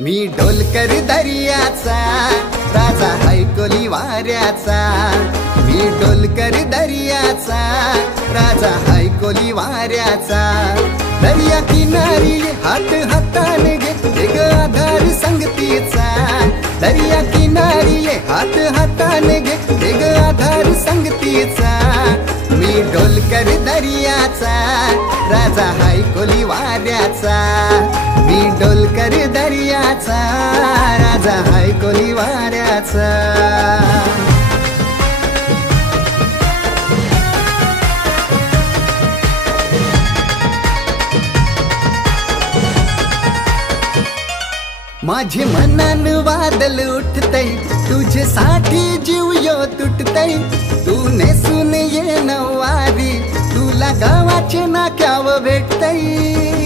मी डोलकर दर्याचा राजा हैकोली वाऱ्याचा। मी डोलकर दर्याचा राजा हैकोली वाऱ्याचा। दर्या किनारी हात हाताने घे ग आधार संगतीचा। दर्या किनारी हात हाताने घे ग आधार संगतीचा। मी डोलकर दर्याचा राजा हैकोली वाऱ्याचा। मी डोलकर दर्याचा राजा हैकोली वाऱ्याचा। माझे मनान वादल उठतय तुझ्यासाठी जीव यो तुटतय। तू नेसून ये नवारी तुला गावाचे नाक्याव भेटतय।